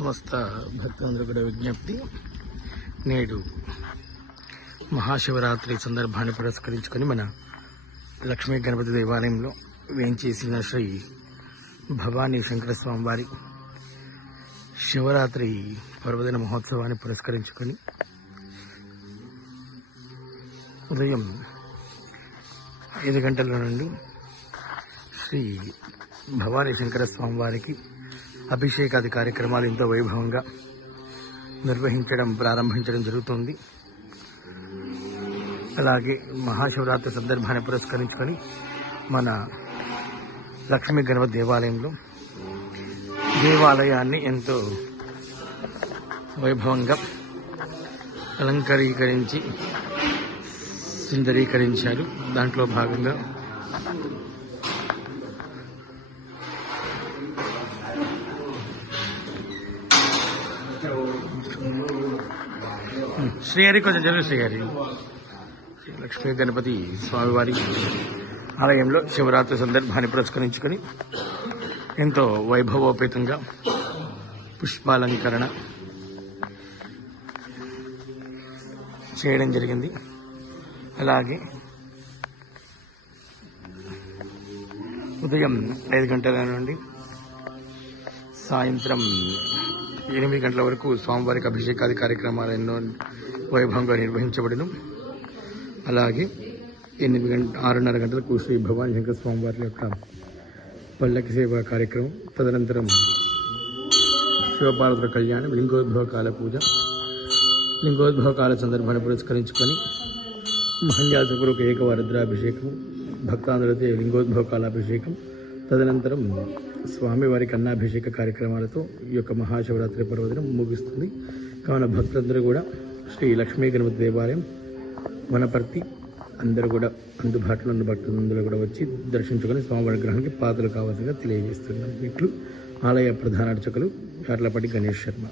సమస్త భక్తులందరూ కూడా విజ్ఞప్తి, నేడు మహాశివరాత్రి సందర్భాన్ని పురస్కరించుకొని మన లక్ష్మీ గణపతి దేవాలయంలో వేంచేసిన శ్రీ భవానీ శంకర స్వామి వారి శివరాత్రి పర్వదిన మహోత్సవాన్ని పురస్కరించుకొని ఉదయం 5 గంటల నుండి శ్రీ భవానీ శంకర స్వామి వారికి అభిషేకాది కార్యక్రమాలు ఎంతో వైభవంగా ప్రారంభించడం జరుగుతుంది. అలాగే మహాశివరాత్రి సందర్భాన్ని పురస్కరించుకొని మన లక్ష్మీ గణపతి దేవాలయంలో దేవాలయాన్ని ఎంతో వైభవంగా అలంకరీకరించి సుందరీకరించారు. దాంట్లో భాగంగా శ్రీహరి కొంచెం జరుగు శ్రీహరి లక్ష్మీ గణపతి స్వామివారి ఆలయంలో శివరాత్రి సందర్భాన్ని పురస్కరించుకొని ఎంతో వైభవోపేతంగా పుష్పాలంకరణ చేయడం జరిగింది. అలాగే ఉదయం 5 గంటల నుండి సాయంత్రం 8 గంటల వరకు స్వామివారికి అభిషేకాది కార్యక్రమాలు ఎన్నో వైభవంగా నిర్వహించబడిన. అలాగే 6:30 గంటలకు శ్రీ భవానీ శంకర స్వామివారి యొక్క పల్లకి సేవ కార్యక్రమం, తదనంతరం శివపార్వతుల కళ్యాణం, లింగోద్భవ కాల పూజ, లింగోద్భవ కాల సందర్భాన్ని పురస్కరించుకొని మహన్యాసపురకు ఏకవారుద్రాభిషేకం, భక్తాంధ్రులతో లింగోద్భవ కాలాభిషేకం, తదనంతరం స్వామివారికి అన్నాభిషేక కార్యక్రమాలతో ఈ యొక్క మహాశివరాత్రి పర్వదినం ముగుస్తుంది. కావున భక్తులందరూ కూడా శ్రీ లక్ష్మీ గణపతి దేవాలయం వనపర్తి అందరూ కూడా అందుబాటులో ఉన్న భక్తులందరూ కూడా వచ్చి దర్శించుకొని స్వామివారి గ్రహానికి పాత్రలు కావాల్సిందిగా తెలియజేస్తున్నాం. ఇట్లు ఆలయ ప్రధాన అర్చకులు యార్లపాటి గణేష్ శర్మ.